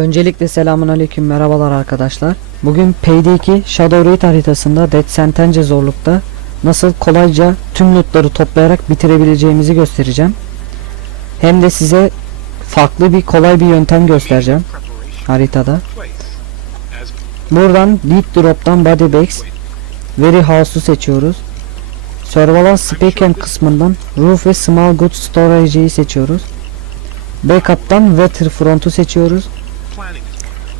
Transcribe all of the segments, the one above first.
Öncelikle selamun aleyküm merhabalar arkadaşlar. Bugün Payday 2 Shadow Raid haritasında Dead Sentence zorlukta nasıl kolayca tüm lootları toplayarak bitirebileceğimizi göstereceğim. Hem de size farklı bir kolay bir yöntem göstereceğim haritada. Buradan Deep Drop'tan Body Bags Very House'u seçiyoruz. Survival Camp kısmından Roof ve Small Goods Storage'yi seçiyoruz. Backup'tan Waterfront'u seçiyoruz.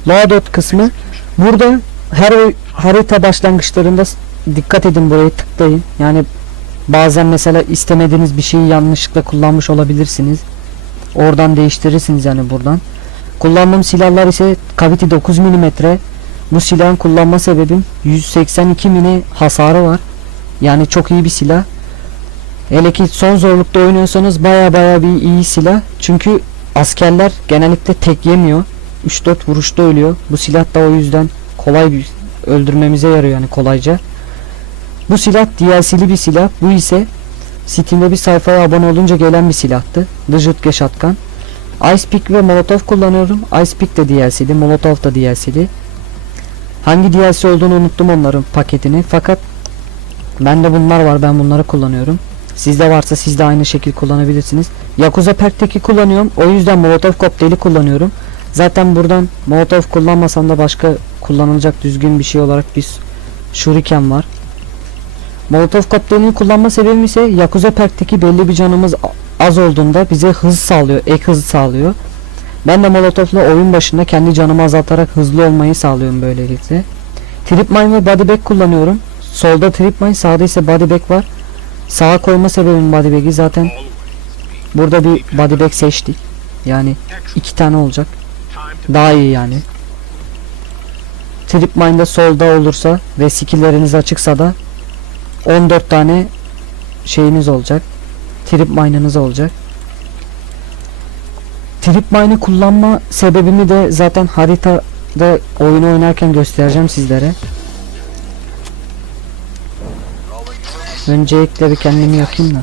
Loadout kısmı burada her harita başlangıçlarında dikkat edin burayı tıklayın. Yani bazen mesela istemediğiniz bir şeyi yanlışlıkla kullanmış olabilirsiniz. Oradan değiştirirsiniz yani buradan. Kullandığım silahlar ise Cavity 9 mm. Bu silahın kullanma sebebim 182 mini hasarı var. Yani çok iyi bir silah. Hele ki son zorlukta oynuyorsanız baya baya bir iyi silah. Çünkü askerler genellikle tek yemiyor. 3-4 vuruşta ölüyor. Bu silah da o yüzden kolay bir öldürmemize yarıyor yani kolayca. Bu silah DLC'li bir silah. Bu ise Steam'de bir sayfaya abone olunca gelen bir silahtı. Dijitke Shotgun. Ice Pick ve Molotov kullanıyorum. Ice Pick de DLC'li, Molotov da DLC'li. Hangi DLC olduğunu unuttum onların paketini. Fakat bende bunlar var. Ben bunları kullanıyorum. Sizde varsa siz de aynı şekil kullanabilirsiniz. Yakuza Perk'teki kullanıyorum. O yüzden Molotov Cocktail'i kullanıyorum. Zaten buradan Molotov kullanmasam da başka kullanılacak düzgün bir şey olarak bir Shuriken var. Molotov Cocktail'ini kullanma sebebim ise Yakuza Perk'teki belli bir canımız az olduğunda bize hız sağlıyor, ek hız sağlıyor. Ben de Molotov'la oyun başında kendi canımı azaltarak hızlı olmayı sağlıyorum böylelikle. Tripmine ve Bodybag kullanıyorum. Solda Tripmine, sağda ise Bodybag var. Sağa koyma sebebim Bodybag'i zaten burada bir Bodybag seçtik. Yani iki tane olacak. Daha iyi yani. Tripmine'da solda olursa ve skill'leriniz açıksa da 14 tane şeyiniz olacak. Tripmine'ınız olacak. Tripmine'ı kullanma sebebimi de zaten haritada oyunu oynarken göstereceğim sizlere. Öncelikle bir kendimi yakayım da.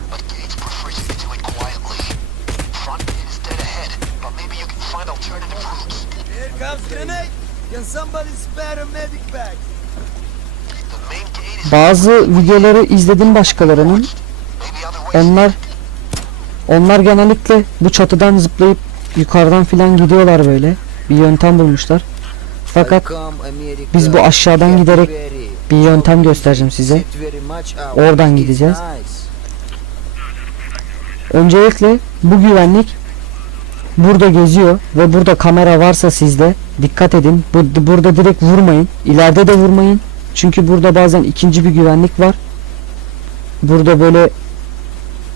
Can somebody spare a medic bag? Bazı videoları izledim başkalarının. Onlar onlar genellikle bu çatıdan zıplayıp yukarıdan filan gidiyorlar böyle. Bir yöntem bulmuşlar. Fakat biz bu aşağıdan giderek bir yöntem göstereceğim size. Oradan gideceğiz. Öncelikle bu güvenlik burada geziyor ve burada kamera varsa sizde dikkat edin. Bu, burada direkt vurmayın. İleride de vurmayın. Çünkü burada bazen ikinci bir güvenlik var. Burada böyle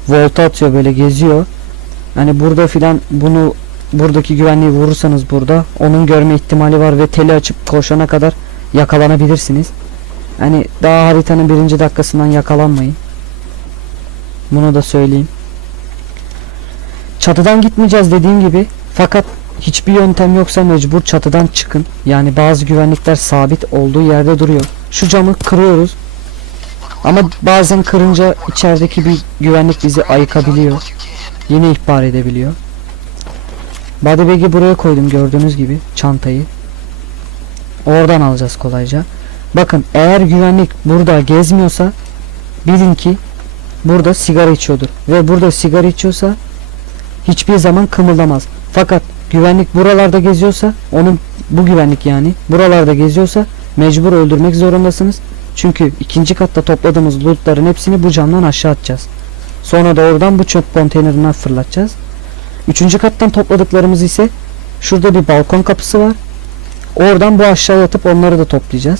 volta atıyor böyle geziyor. Yani burada filan bunu buradaki güvenliği vurursanız burada onun görme ihtimali var ve teli açıp koşana kadar yakalanabilirsiniz. Yani daha haritanın birinci dakikasından yakalanmayın. Bunu da söyleyeyim. Çatıdan gitmeyeceğiz dediğim gibi. Fakat hiçbir yöntem yoksa mecbur çatıdan çıkın. Yani bazı güvenlikler sabit olduğu yerde duruyor. Şu camı kırıyoruz. Ama bazen kırınca içerideki bir güvenlik bizi ayıkabiliyor. Yine ihbar edebiliyor. Bodybag'i buraya koydum gördüğünüz gibi çantayı. Oradan alacağız kolayca. Bakın eğer güvenlik burada gezmiyorsa bilin ki burada sigara içiyordur. Ve burada sigara içiyorsa hiçbir zaman kımıldamaz. Fakat güvenlik buralarda geziyorsa onun bu güvenlik yani buralarda geziyorsa mecbur öldürmek zorundasınız. Çünkü ikinci katta topladığımız lootların hepsini bu camdan aşağı atacağız. Sonra da oradan bu çöp konteynerinden fırlatacağız. Üçüncü kattan topladıklarımız ise şurada bir balkon kapısı var. Oradan bu aşağıya atıp onları da toplayacağız.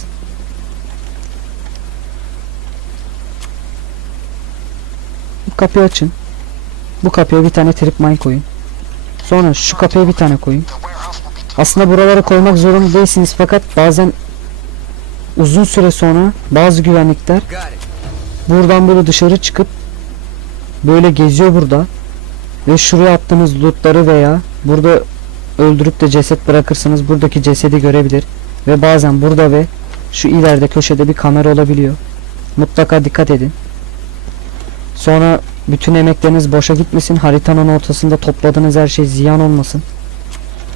Kapıyı açın. Bu kapıya bir tane trip mine koyun. Sonra şu kapıya bir tane koyun. Aslında buralara koymak zorunda değilsiniz fakat bazen uzun süre sonra bazı güvenlikler buradan böyle dışarı çıkıp böyle geziyor burada ve şuraya attığınız lootları veya burada öldürüp de ceset bırakırsanız buradaki cesedi görebilir ve bazen burada ve şu ileride köşede bir kamera olabiliyor. Mutlaka dikkat edin. Sonra bütün emekleriniz boşa gitmesin. Haritanın ortasında topladığınız her şey ziyan olmasın.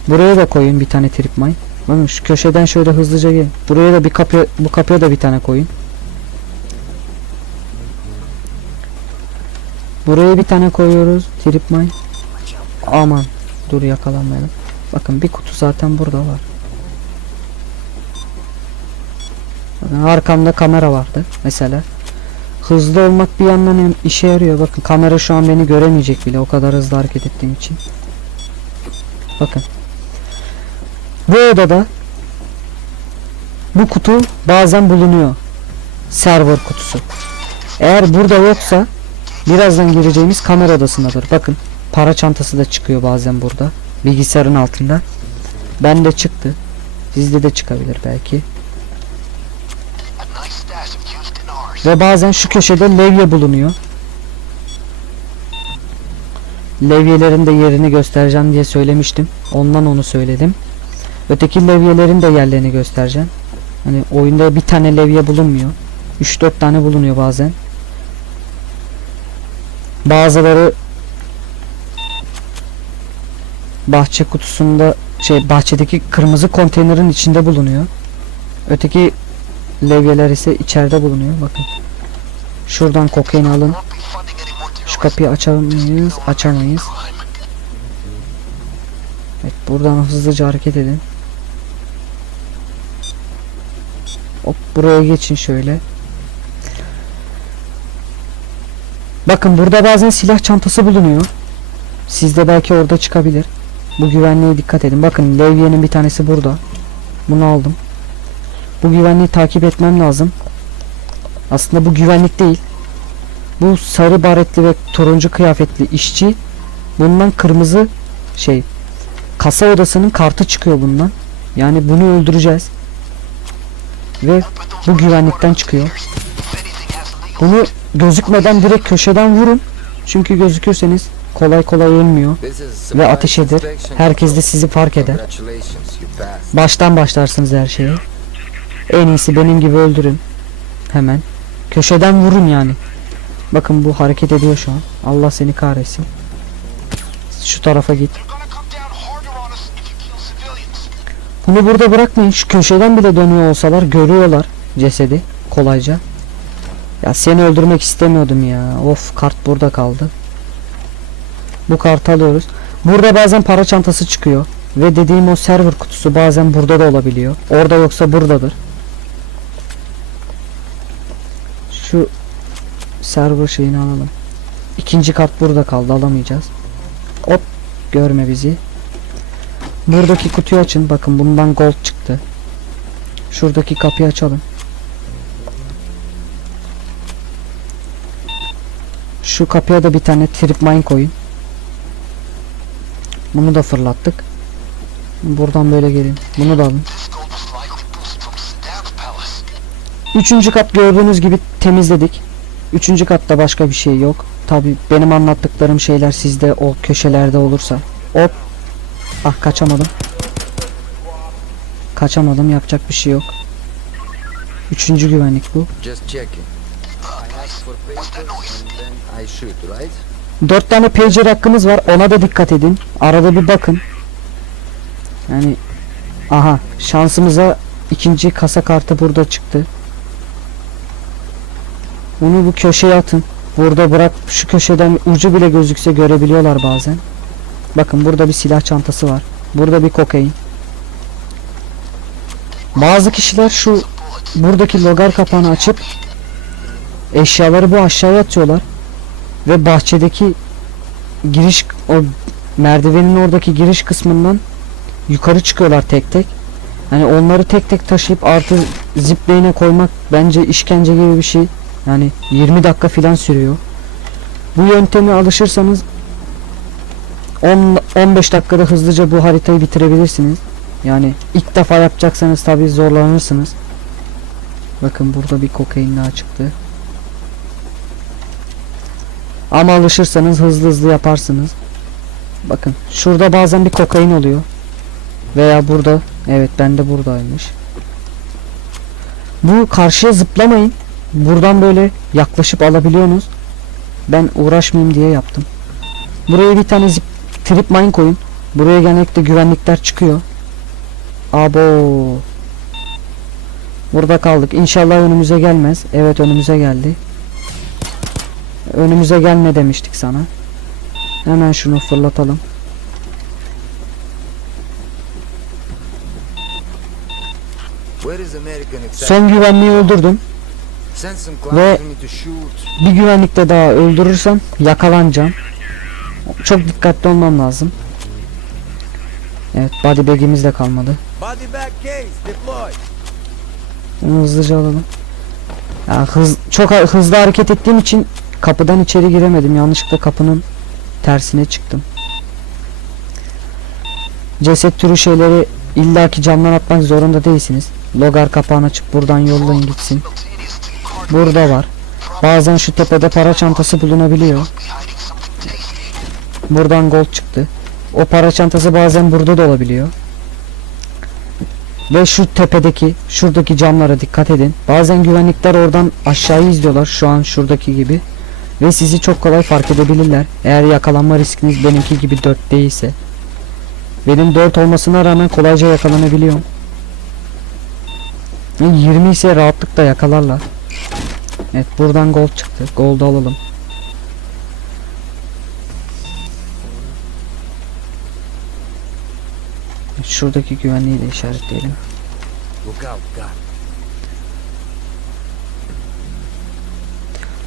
Buraya da koyun bir tane trip mine. Bakın şu köşeden şöyle hızlıca gelin. Buraya da bir kapı bu kapıya da bir tane koyun. Buraya bir tane koyuyoruz. Trip mine. Aman dur yakalanmayalım. Bakın bir kutu zaten burada var. Bakın arkamda kamera vardı mesela. Hızlı olmak bir yandan işe yarıyor. Bakın kamera şu an beni göremeyecek bile o kadar hızlı hareket ettiğim için. Bakın. Bu odada bu kutu bazen bulunuyor. Server kutusu. Eğer burada yoksa birazdan gireceğimiz kamera odasındadır. Bakın para çantası da çıkıyor bazen burada. Bilgisayarın altında. Ben de çıktı. Sizde de çıkabilir belki. Ve bazen şu köşede levye bulunuyor. Levyelerin de yerini göstereceğim diye söylemiştim. Ondan onu söyledim. Öteki levyelerin de yerlerini göstereceğim. Hani oyunda bir tane levye bulunmuyor. 3-4 tane bulunuyor bazen. Bazıları bahçe kutusunda şey bahçedeki kırmızı konteynerin içinde bulunuyor. Öteki levyeler ise içeride bulunuyor. Bakın. Şuradan kokain alın. Şu kapıyı açar mıyız? Açamayız. Evet, buradan hızlıca hareket edin. Hop buraya geçin şöyle. Bakın burada bazen silah çantası bulunuyor. Sizde belki orada çıkabilir. Bu güvenliğe dikkat edin. Bakın levyenin bir tanesi burada. Bunu aldım. Bu güvenliği takip etmem lazım. Aslında bu güvenlik değil. Bu sarı baretli ve turuncu kıyafetli işçi bundan kırmızı şey kasa odasının kartı çıkıyor bundan. Yani bunu öldüreceğiz. Ve bu güvenlikten çıkıyor. Bunu gözükmeden direkt köşeden vurun. Çünkü gözükürseniz kolay kolay ölmüyor. Ve ateş eder. Herkes de sizi fark eder. Baştan başlarsınız her şeye. En iyisi benim gibi öldürün. Hemen. Köşeden vurun yani. Bakın bu hareket ediyor şu an. Allah seni kahretsin. Şu tarafa git. Bunu burada bırakmayın. Şu köşeden bile dönüyor olsalar görüyorlar cesedi kolayca. Ya seni öldürmek istemiyordum ya. Of kart burada kaldı. Bu kartı alıyoruz. Burada bazen para çantası çıkıyor. Ve dediğim o server kutusu bazen burada da olabiliyor. Orada yoksa buradadır. Şu server şeyini alalım. İkinci kart burada kaldı alamayacağız. Hop görme bizi. Buradaki kutuyu açın. Bakın bundan gold çıktı. Şuradaki kapıyı açalım. Şu kapıya da bir tane trip mine koyun. Bunu da fırlattık. Buradan böyle gelin. Bunu da alın. Üçüncü kat gördüğünüz gibi temizledik. Üçüncü katta başka bir şey yok. Tabi benim anlattıklarım şeyler sizde o köşelerde olursa. Hop. Ah kaçamadım. Kaçamadım yapacak bir şey yok. Üçüncü güvenlik bu. Dört tane pager hakkımız var. Ona da dikkat edin. Arada bir bakın. Yani aha şansımıza ikinci kasa kartı burada çıktı. Onu bu köşeye atın. Burada bırak şu köşeden ucu bile gözükse görebiliyorlar bazen. Bakın burada bir silah çantası var. Burada bir kokain. Bazı kişiler şu buradaki logar kapağını açıp eşyaları bu aşağıya atıyorlar ve bahçedeki giriş o merdivenin oradaki giriş kısmından yukarı çıkıyorlar tek tek. Hani onları tek tek taşıyıp artı zipleyine koymak bence işkence gibi bir şey. Yani 20 dakika filan sürüyor. Bu yönteme alışırsanız 10 15 dakikada hızlıca bu haritayı bitirebilirsiniz. Yani ilk defa yapacaksanız tabii zorlanırsınız. Bakın burada bir kokain daha çıktı. Ama alışırsanız hızlı hızlı yaparsınız. Bakın şurada bazen bir kokain oluyor. Veya burada. Evet bende buradaymış. Bu karşıya zıplamayın. Buradan böyle yaklaşıp alabiliyorsunuz. Ben uğraşmayayım diye yaptım. Buraya bir tane zip, trip mine koyun. Buraya genellikle güvenlikler çıkıyor. Abo. Burada kaldık. İnşallah önümüze gelmez. Evet önümüze geldi. Önümüze gelme demiştik sana. Hemen şunu fırlatalım. Son güvenliği öldürdüm. Ve-. Bir güvenlikte daha öldürürsem yakalanacağım. Çok dikkatli olmam lazım. Evet body bag'imiz de kalmadı. Onu hızlıca alalım. Ya hız, çok hızlı hareket ettiğim için kapıdan içeri giremedim. Yanlışlıkla kapının tersine çıktım. Ceset türü şeyleri illaki camdan atmak zorunda değilsiniz. Logar kapağını açıp buradan yollayın gitsin. Burada var. Bazen şu tepede para çantası bulunabiliyor. Buradan gold çıktı. O para çantası bazen burada da olabiliyor. Ve şu tepedeki, şuradaki camlara dikkat edin. Bazen güvenlikler oradan aşağıyı izliyorlar şu an şuradaki gibi. Ve sizi çok kolay fark edebilirler. Eğer yakalanma riskiniz benimki gibi 4 değilse. Benim 4 olmasına rağmen kolayca yakalanabiliyorum. Ve 20 ise rahatlıkla yakalarlar. Evet buradan gold çıktı. Gold'u alalım. Şuradaki güvenliği de işaretleyelim.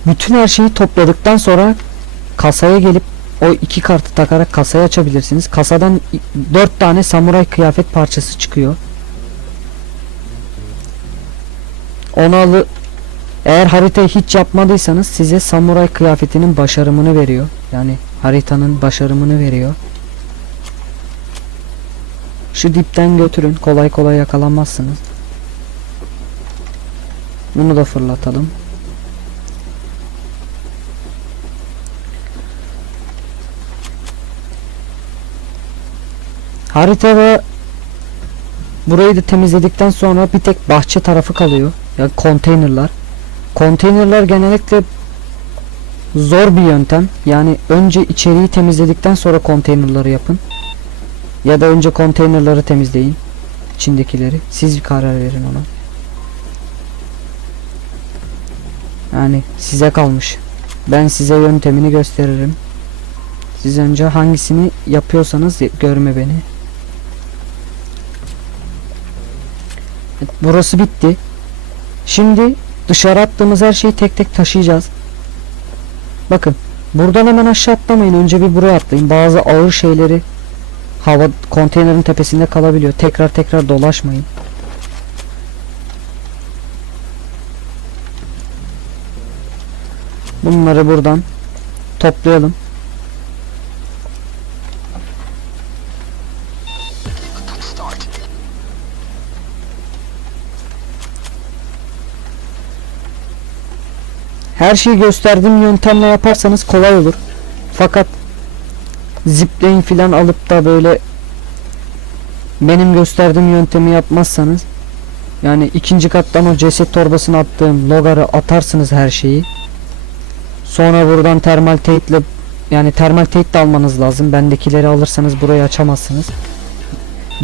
Bütün her şeyi topladıktan sonra kasaya gelip o iki kartı takarak kasayı açabilirsiniz. Kasadan dört tane samuray kıyafet parçası çıkıyor. Onu alı eğer haritayı hiç yapmadıysanız size samuray kıyafetinin başarımını veriyor. Yani haritanın başarımını veriyor. Şu dipten götürün. Kolay kolay yakalanmazsınız. Bunu da fırlatalım. Haritada burayı da temizledikten sonra bir tek bahçe tarafı kalıyor. Ya konteynerlar. Konteynerlar genellikle zor bir yöntem. Yani önce içeriği temizledikten sonra konteynerları yapın. Ya da önce konteynerları temizleyin. içindekileri. Siz bir karar verin ona. Yani size kalmış. Ben size yöntemini gösteririm. Siz önce hangisini yapıyorsanız görme beni. Burası bitti. Şimdi dışarı attığımız her şeyi tek tek taşıyacağız. Bakın buradan hemen aşağı atlamayın. Önce bir buraya atlayın. Bazı ağır şeyleri hava konteynerin tepesinde kalabiliyor. Tekrar tekrar dolaşmayın. Bunları buradan toplayalım. Her şeyi gösterdiğim yöntemle yaparsanız kolay olur. Fakat zipline filan alıp da böyle benim gösterdiğim yöntemi yapmazsanız yani ikinci kattan o ceset torbasına attığım logarı atarsınız her şeyi. Sonra buradan termal tape'le yani termal tape de almanız lazım. Bendekileri alırsanız burayı açamazsınız.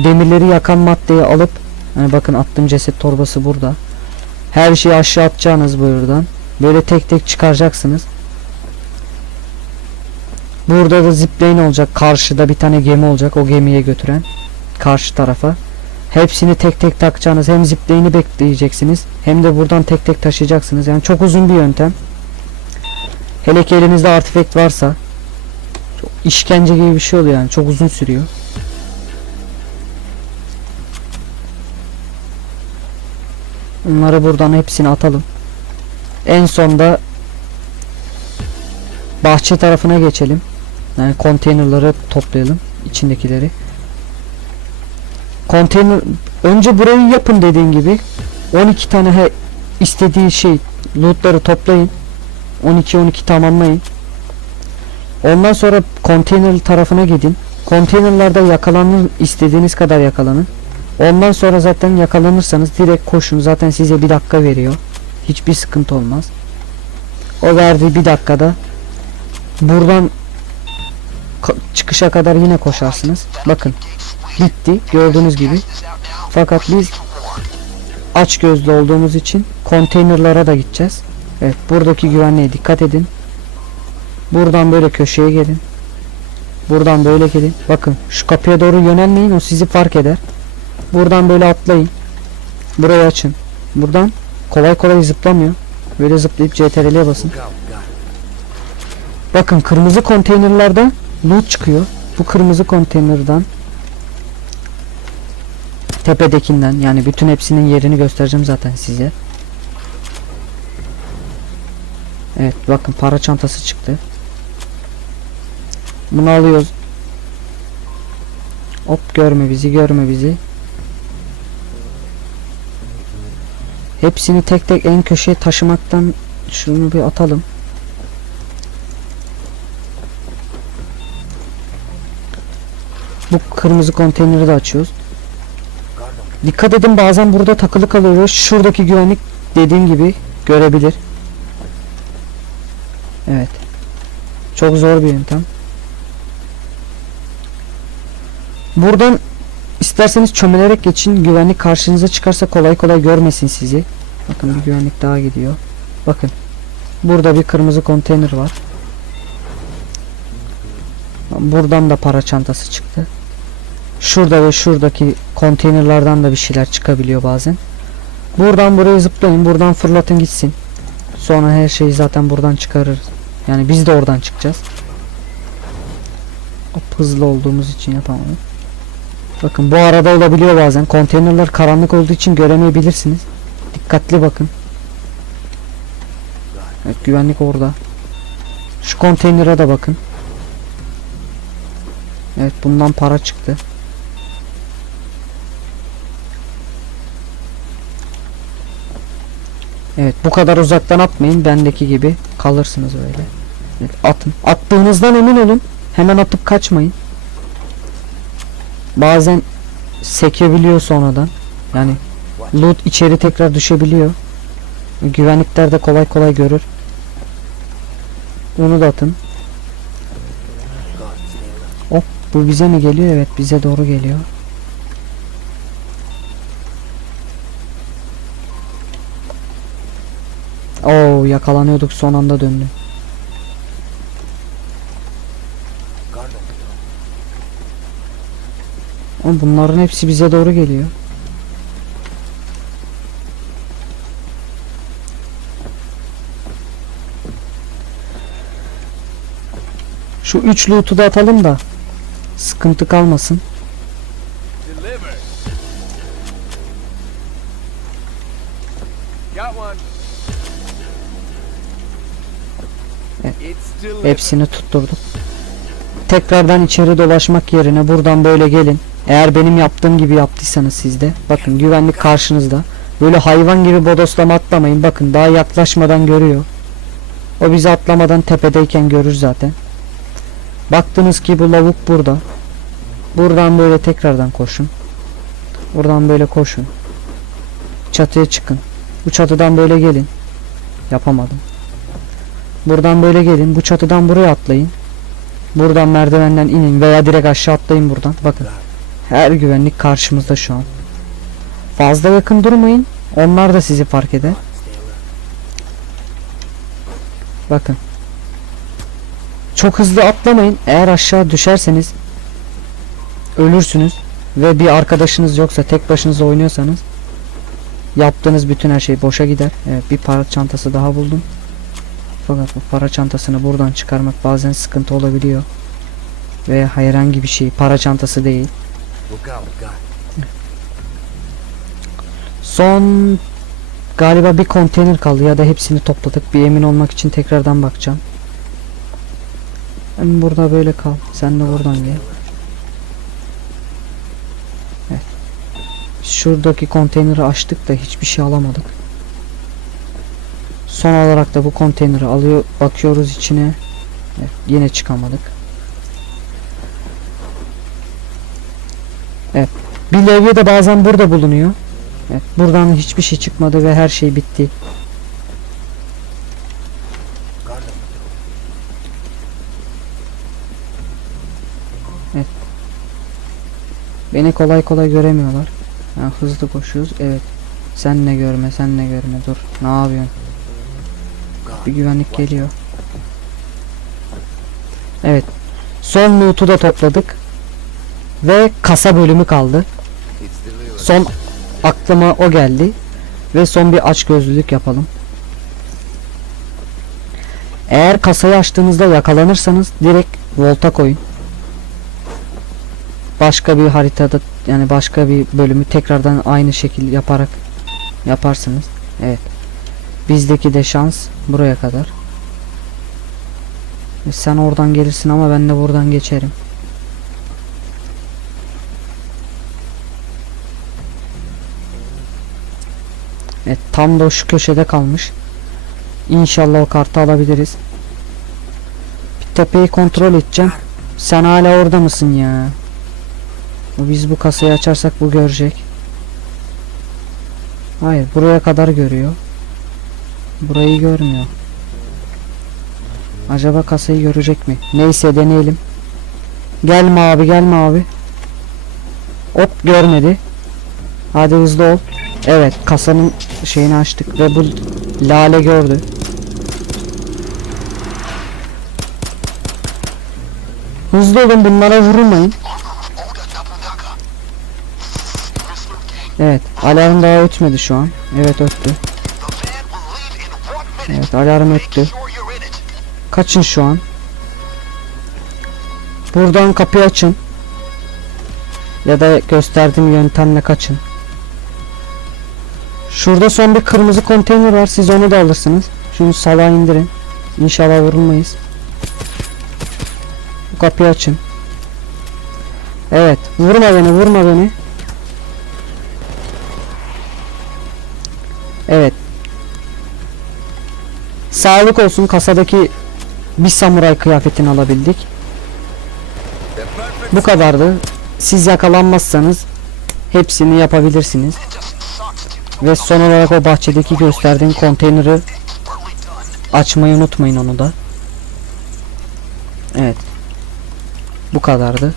Demirleri yakan maddeyi alıp hani bakın attığım ceset torbası burada. Her şeyi aşağı atacağınız buradan. Böyle tek tek çıkaracaksınız. Burada da zipline olacak. Karşıda bir tane gemi olacak. O gemiye götüren. Karşı tarafa. Hepsini tek tek takacağınız. Hem zipline'i bekleyeceksiniz. Hem de buradan tek tek taşıyacaksınız. Yani çok uzun bir yöntem. Hele ki elinizde artifact varsa. Çok işkence gibi bir şey oluyor yani. Çok uzun sürüyor. Bunları buradan hepsini atalım. En sonda bahçe tarafına geçelim. Yani konteynerları toplayalım. içindekileri. Konteyner önce burayı yapın dediğim gibi 12 tane he, istediği şey lootları toplayın. 12 12 tamamlayın. Ondan sonra konteyner tarafına gidin. Konteynerlarda yakalanın istediğiniz kadar yakalanın. Ondan sonra zaten yakalanırsanız direkt koşun. Zaten size bir dakika veriyor. Hiçbir sıkıntı olmaz. O verdiği bir dakikada buradan çıkışa kadar yine koşarsınız. Bakın. Bitti. Gördüğünüz gibi. Fakat biz aç gözlü olduğumuz için konteynerlara da gideceğiz. Evet buradaki güvenliğe dikkat edin. Buradan böyle köşeye gelin. Buradan böyle gelin. Bakın şu kapıya doğru yönelmeyin o sizi fark eder. Buradan böyle atlayın. Burayı açın. Buradan kolay kolay zıplamıyor. Böyle zıplayıp CTRL'ye basın. Bakın kırmızı konteynerlarda loot çıkıyor. Bu kırmızı konteynerdan tepedekinden yani bütün hepsinin yerini göstereceğim zaten size. Evet bakın para çantası çıktı. Bunu alıyoruz. Hop görme bizi görme bizi. Hepsini tek tek en köşeye taşımaktan şunu bir atalım. Bu kırmızı konteyneri de açıyoruz. Dikkat edin bazen burada takılı kalıyor şuradaki güvenlik dediğim gibi görebilir. Evet. Çok zor bir yöntem. Buradan isterseniz çömelerek geçin. Güvenlik karşınıza çıkarsa kolay kolay görmesin sizi. Bakın bir güvenlik daha gidiyor. Bakın. Burada bir kırmızı konteyner var. Buradan da para çantası çıktı. Şurada ve şuradaki konteynerlardan da bir şeyler çıkabiliyor bazen. Buradan buraya zıplayın. Buradan fırlatın gitsin. Sonra her şeyi zaten buradan çıkarırız. Yani biz de oradan çıkacağız. Hop, hızlı olduğumuz için yapamadım. Bakın bu arada olabiliyor bazen. Konteynerler karanlık olduğu için göremeyebilirsiniz. Dikkatli bakın. Evet güvenlik orada. Şu konteynere de bakın. Evet bundan para çıktı. Evet bu kadar uzaktan atmayın bendeki gibi kalırsınız öyle. Evet, atın. Attığınızdan emin olun. Hemen atıp kaçmayın. Bazen sekebiliyor sonradan. Yani loot içeri tekrar düşebiliyor. Güvenlikler de kolay kolay görür. Onu da atın. Hop bu bize mi geliyor? Evet bize doğru geliyor. Oo yakalanıyorduk son anda döndüm. Ama bunların hepsi bize doğru geliyor. Şu üç loot'u da atalım da sıkıntı kalmasın. Hepsini tutturduk. Tekrardan içeri dolaşmak yerine buradan böyle gelin. Eğer benim yaptığım gibi yaptıysanız siz de. Bakın güvenlik karşınızda. Böyle hayvan gibi bodoslama atlamayın. Bakın daha yaklaşmadan görüyor. O bizi atlamadan tepedeyken görür zaten. Baktınız ki bu lavuk burada. Buradan böyle tekrardan koşun. Buradan böyle koşun. Çatıya çıkın. Bu çatıdan böyle gelin. Yapamadım. Buradan böyle gelin. Bu çatıdan buraya atlayın. Buradan merdivenden inin veya direkt aşağı atlayın buradan. Bakın. Her güvenlik karşımızda şu an. Fazla yakın durmayın. Onlar da sizi fark eder. Bakın. Çok hızlı atlamayın. Eğer aşağı düşerseniz ölürsünüz ve bir arkadaşınız yoksa tek başınıza oynuyorsanız yaptığınız bütün her şey boşa gider. Evet bir para çantası daha buldum. Fakat bu para çantasını buradan çıkarmak bazen sıkıntı olabiliyor. Ve herhangi bir şey para çantası değil. Son galiba bir konteyner kaldı ya da hepsini topladık. Bir emin olmak için tekrardan bakacağım. Sen burada böyle kal. Sen de buradan gel. Evet. Şuradaki konteyneri açtık da hiçbir şey alamadık. Son olarak da bu konteyneri alıyor bakıyoruz içine. Evet, yine çıkamadık. Evet. Bir levye de bazen burada bulunuyor. Evet. Buradan hiçbir şey çıkmadı ve her şey bitti. Evet. Beni kolay kolay göremiyorlar. Yani hızlı koşuyoruz. Evet. Sen ne görme, sen ne görme. Dur. Ne yapıyorsun? Bir güvenlik geliyor. Evet. Son loot'u da topladık. Ve kasa bölümü kaldı. Son aklıma o geldi. Ve son bir aç gözlülük yapalım. Eğer kasayı açtığınızda yakalanırsanız direkt volta koyun. Başka bir haritada yani başka bir bölümü tekrardan aynı şekil yaparak yaparsınız. Evet. Bizdeki de şans buraya kadar. Sen oradan gelirsin ama ben de buradan geçerim. Evet tam da şu köşede kalmış. İnşallah o kartı alabiliriz. Bir tepeyi kontrol edeceğim. Sen hala orada mısın ya? Biz bu kasayı açarsak bu görecek. Hayır buraya kadar görüyor. Burayı görmüyor. Acaba kasayı görecek mi? Neyse deneyelim. Gelme abi gelme abi. Hop görmedi. Hadi hızlı ol. Evet kasanın şeyini açtık ve bu lale gördü. Hızlı olun bunlara vurulmayın. Evet alarm daha ötmedi şu an. Evet öttü. Evet alarm öttü. Kaçın şu an. Buradan kapıyı açın. Ya da gösterdiğim yöntemle kaçın. Şurada son bir kırmızı konteyner var. Siz onu da alırsınız. Şunu salağa indirin. İnşallah vurulmayız. Bu kapıyı açın. Evet. Vurma beni. Vurma beni. Evet. Sağlık olsun kasadaki bir samuray kıyafetini alabildik. Bu kadardı. Siz yakalanmazsanız hepsini yapabilirsiniz. Ve son olarak o bahçedeki gösterdiğim konteyneri açmayı unutmayın onu da. Evet. Bu kadardı.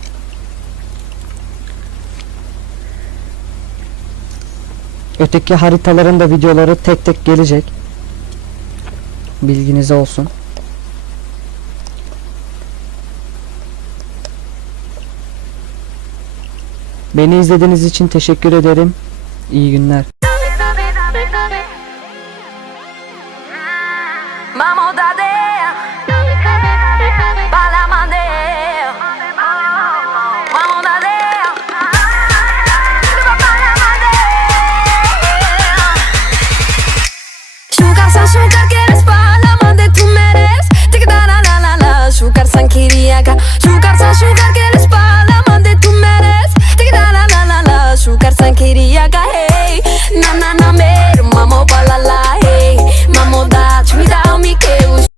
Öteki haritaların da videoları tek tek gelecek. Bilginize olsun. Beni izlediğiniz için teşekkür ederim. İyi günler. Sugar san sugar para tú la la la. Sugar san. Sugar san sugar para mande tú la la la. Sugar san kiriaka. Hey, na na na.